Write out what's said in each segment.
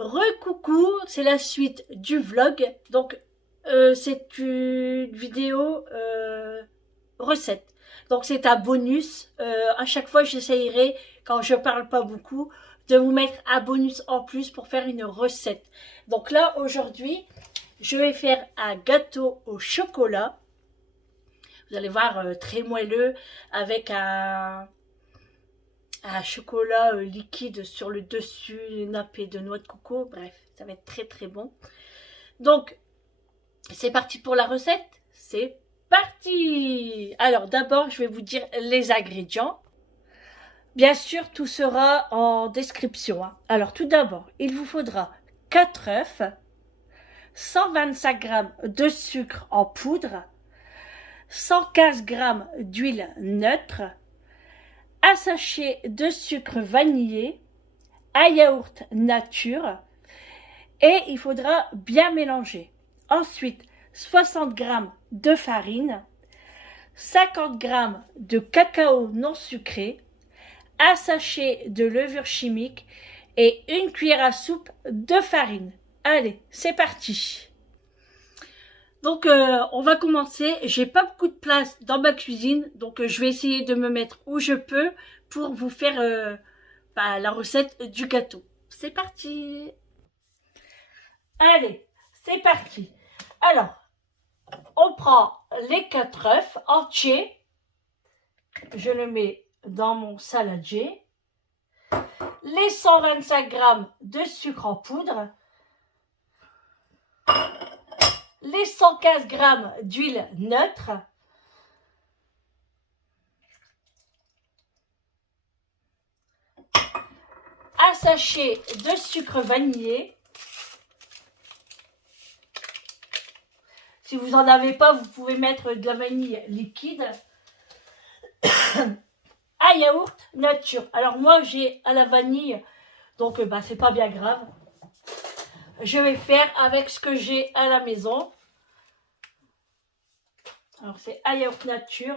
Recoucou, c'est la suite du vlog. Donc, c'est une vidéo recette. Donc, c'est un bonus. À chaque fois, j'essayerai, quand je parle pas beaucoup, de vous mettre un bonus en plus pour faire une recette. Donc là, aujourd'hui, je vais faire un gâteau au chocolat. Vous allez voir, très moelleux, avec un chocolat liquide sur le dessus, nappé de noix de coco. Bref, ça va être très très bon. Donc, c'est parti pour la recette. C'est parti. Alors, d'abord, je vais vous dire les ingrédients. Bien sûr, tout sera en description. Alors, tout d'abord, il vous faudra 4 œufs, 125 g de sucre en poudre, 115 g d'huile neutre, un sachet de sucre vanillé, un yaourt nature, et il faudra bien mélanger. Ensuite, 60 g de farine, 50 g de cacao non sucré, un sachet de levure chimique et une cuillère à soupe de farine. Allez, c'est parti. Donc, on va commencer. J'ai pas beaucoup de place dans ma cuisine, donc je vais essayer de me mettre où je peux pour vous faire la recette du gâteau. C'est parti. Allez, c'est parti. Alors, on prend les 4 œufs entiers. Je le mets dans mon saladier. Les 125 g de sucre en poudre. Les 115 g d'huile neutre. Un sachet de sucre vanillé. Si vous n'en avez pas, vous pouvez mettre de la vanille liquide. Un yaourt nature. Alors moi, j'ai à la vanille, donc c'est pas bien grave. Je vais faire avec ce que j'ai à la maison. Alors c'est un yaourt nature.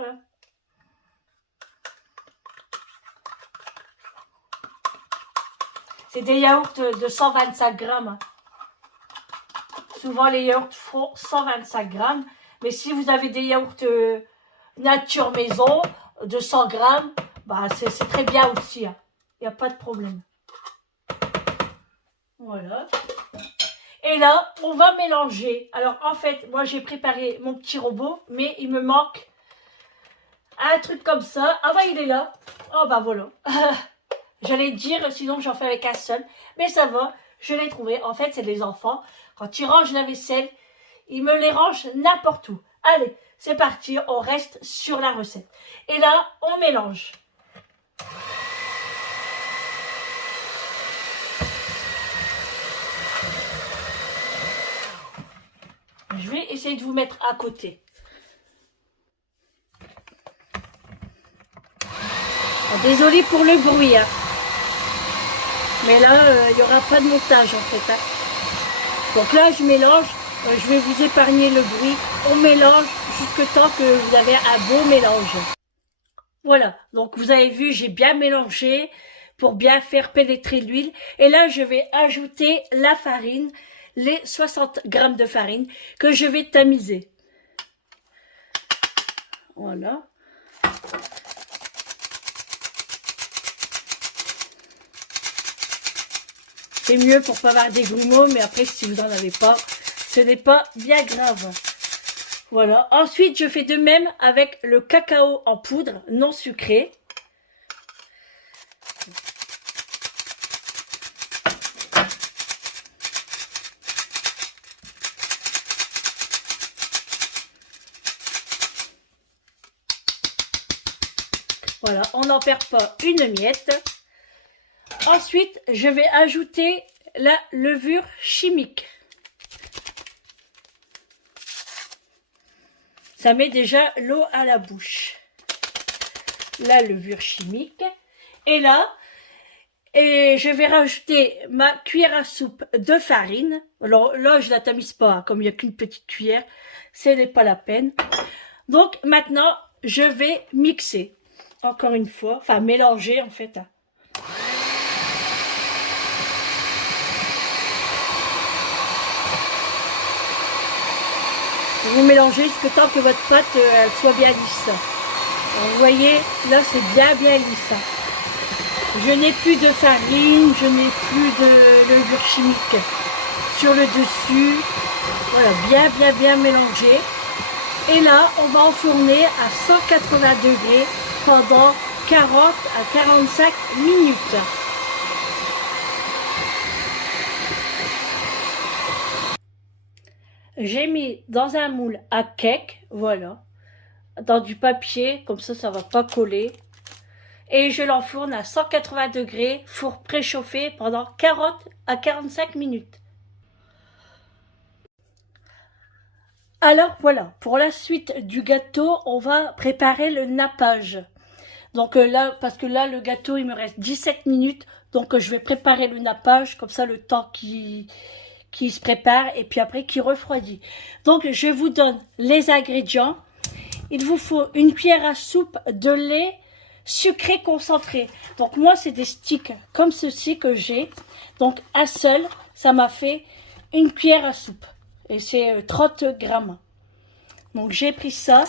C'est des yaourts de 125 g. Souvent les yaourts font 125 g. Mais si vous avez des yaourts nature maison de 100 g, c'est très bien aussi. Il n'y a pas de problème. Voilà. Et là, on va mélanger. Alors, en fait, moi, j'ai préparé mon petit robot, mais il me manque un truc comme ça. Ah bah, il est là. Oh bah, voilà. J'allais dire, sinon, j'en fais avec un seul. Mais ça va, je l'ai trouvé. En fait, c'est les enfants. Quand ils rangent la vaisselle, ils me les rangent n'importe où. Allez, c'est parti. On reste sur la recette. Et là, on mélange. Je vais essayer de vous mettre à côté. Désolée pour le bruit. Mais là, il n'y aura pas de montage en fait. Donc là, je mélange. Je vais vous épargner le bruit. On mélange jusqu'au temps que vous avez un bon mélange. Voilà. Donc vous avez vu, j'ai bien mélangé pour bien faire pénétrer l'huile. Et là, je vais ajouter la farine. Les 60 g de farine que je vais tamiser. Voilà. C'est mieux pour pas avoir des grumeaux, mais après si vous n'en avez pas, ce n'est pas bien grave. Voilà. Ensuite, je fais de même avec le cacao en poudre non sucré. Voilà, on n'en perd pas une miette. Ensuite, je vais ajouter la levure chimique. Ça met déjà l'eau à la bouche. La levure chimique. Et là, je vais rajouter ma cuillère à soupe de farine. Alors là, je ne la tamise pas, comme il n'y a qu'une petite cuillère. Ce n'est pas la peine. Donc maintenant, je vais mixer. Encore une fois, enfin mélanger en fait. Vous mélangez jusqu'à temps que votre pâte elle soit bien lisse. Alors, vous voyez, là c'est bien lisse. Je n'ai plus de farine, je n'ai plus de levure chimique sur le dessus. Voilà, bien mélangé. Et là, on va enfourner à 180 degrés pendant 40 à 45 minutes. J'ai mis dans un moule à cake, voilà, dans du papier, comme ça va pas coller. Et je l'enfourne à 180 degrés, four préchauffé pendant 40 à 45 minutes. Alors voilà, pour la suite du gâteau, on va préparer le nappage. Donc là, parce que là, le gâteau, il me reste 17 minutes, donc je vais préparer le nappage, comme ça le temps qui se prépare et puis après qui refroidit. Donc je vous donne les ingrédients. Il vous faut une cuillère à soupe de lait sucré concentré. Donc moi c'est des sticks comme ceci que j'ai. Donc un seul, ça m'a fait une cuillère à soupe et c'est 30 grammes. Donc j'ai pris ça.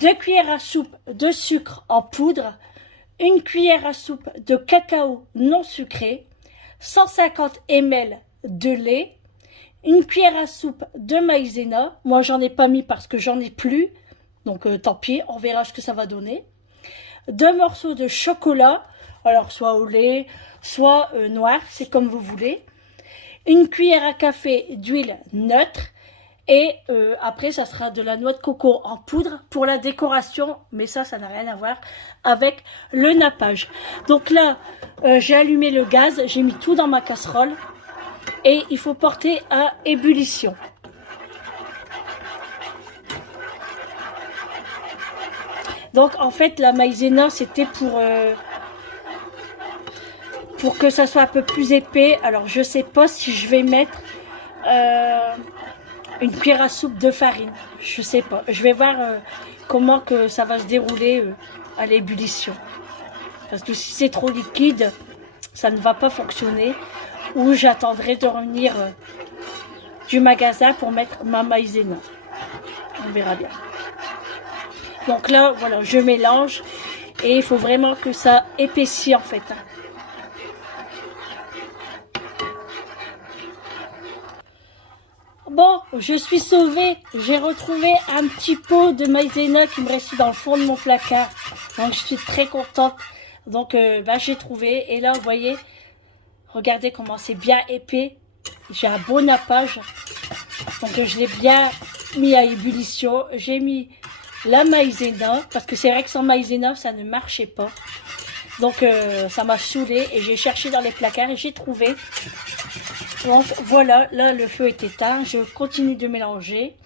2 cuillères à soupe de sucre en poudre, une cuillère à soupe de cacao non sucré, 150 ml de lait, une cuillère à soupe de maïzena. Moi j'en ai pas mis parce que j'en ai plus, donc tant pis, on verra ce que ça va donner. 2 morceaux de chocolat, alors soit au lait, soit noir, c'est comme vous voulez. Une cuillère à café d'huile neutre. Et après, ça sera de la noix de coco en poudre pour la décoration. Mais ça n'a rien à voir avec le nappage. Donc là, j'ai allumé le gaz, j'ai mis tout dans ma casserole. Et il faut porter à ébullition. Donc en fait, la maïzena, c'était pour que ça soit un peu plus épais. Alors je sais pas si je vais mettre une cuillère à soupe de farine. Je sais pas. Je vais voir comment que ça va se dérouler à l'ébullition. Parce que si c'est trop liquide, ça ne va pas fonctionner. Ou j'attendrai de revenir du magasin pour mettre ma maïzena. On verra bien. Donc là, voilà, je mélange. Et il faut vraiment que ça épaissit en fait. Bon, je suis sauvée. J'ai retrouvé un petit pot de maïzena qui me restait dans le fond de mon placard. Donc je suis très contente. Donc j'ai trouvé. Et là, vous voyez, regardez comment c'est bien épais. J'ai un beau nappage. Donc je l'ai bien mis à ébullition. J'ai mis la maïzena. Parce que c'est vrai que sans maïzena, ça ne marchait pas. Donc ça m'a saoulée. Et j'ai cherché dans les placards et j'ai trouvé. Donc voilà, là le feu est éteint, je continue de mélanger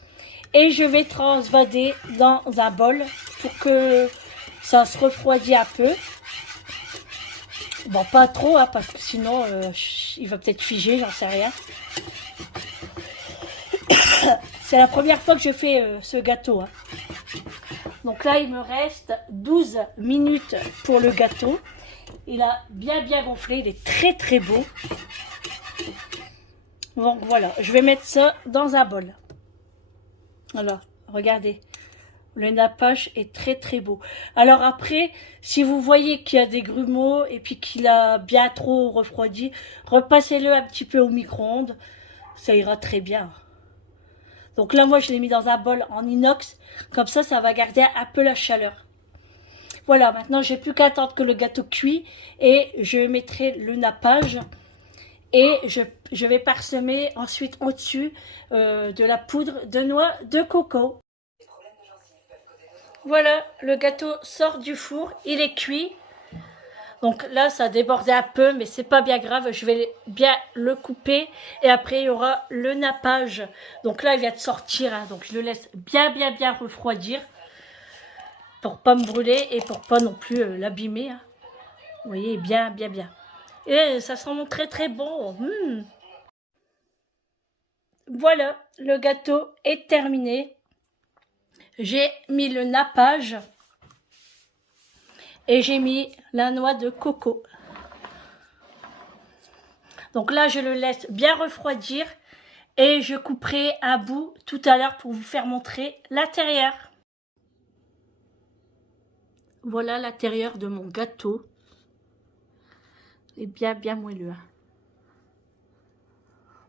et je vais transvader dans un bol pour que ça se refroidisse un peu. Bon, pas trop, hein, parce que sinon il va peut-être figer, j'en sais rien. C'est la première fois que je fais ce gâteau. Hein. Donc là, il me reste 12 minutes pour le gâteau. Il a bien gonflé, il est très beau. Donc voilà, je vais mettre ça dans un bol. Voilà, regardez. Le nappage est très beau. Alors après, si vous voyez qu'il y a des grumeaux et puis qu'il a bien trop refroidi, repassez-le un petit peu au micro-ondes. Ça ira très bien. Donc là, moi, je l'ai mis dans un bol en inox. Comme ça va garder un peu la chaleur. Voilà, maintenant, j'ai plus qu'à attendre que le gâteau cuit. Et je mettrai le nappage. Et je vais parsemer ensuite au-dessus de la poudre de noix de coco. Voilà, le gâteau sort du four, il est cuit. Donc là, ça a débordé un peu, mais c'est pas bien grave. Je vais bien le couper. Et après, il y aura le nappage. Donc là, il vient de sortir. Hein, donc je le laisse bien refroidir. Pour pas me brûler et pour pas non plus l'abîmer. Hein. Vous voyez, bien. Et ça sent très bon. Voilà, le gâteau est terminé. J'ai mis le nappage et j'ai mis la noix de coco. Donc là, je le laisse bien refroidir Et je couperai un bout tout à l'heure pour vous faire montrer l'intérieur. Voilà l'intérieur de mon gâteau. Il est bien moelleux. Hein.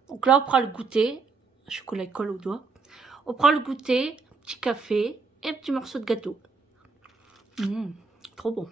Donc là, on prend le goûter. Le chocolat colle au doigt. On prend le goûter, petit café et un petit morceau de gâteau. Trop bon.